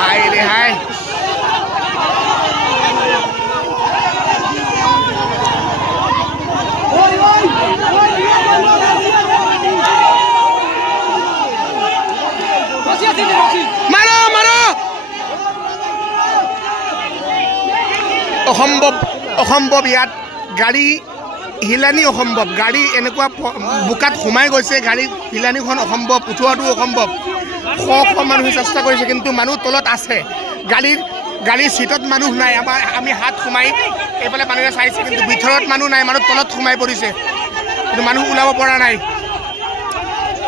Hai deh hai. Maro maro. অসম্ভৱ ইয়াত গাড়ী হিলানি অসম্ভৱ গাড়ী এনেকুৱা বুকাত সোমাই গৈছে গাড়ী হিলানিখন অসম্ভৱ উঠোৱাটো অসম্ভৱ শ মানুহে চেষ্টা কৰিছে কিন্তু মানুহ তলত আছে গাড়ীৰ সিটত মানুহ নাই আমি হাত সোমাই এইফালে মানুহে চাইছে কিন্তু ভিতৰত মানুহ নাই মানুহ তলত সোমাই পৰিছে কিন্তু মানুহ ওলাব পৰা নাই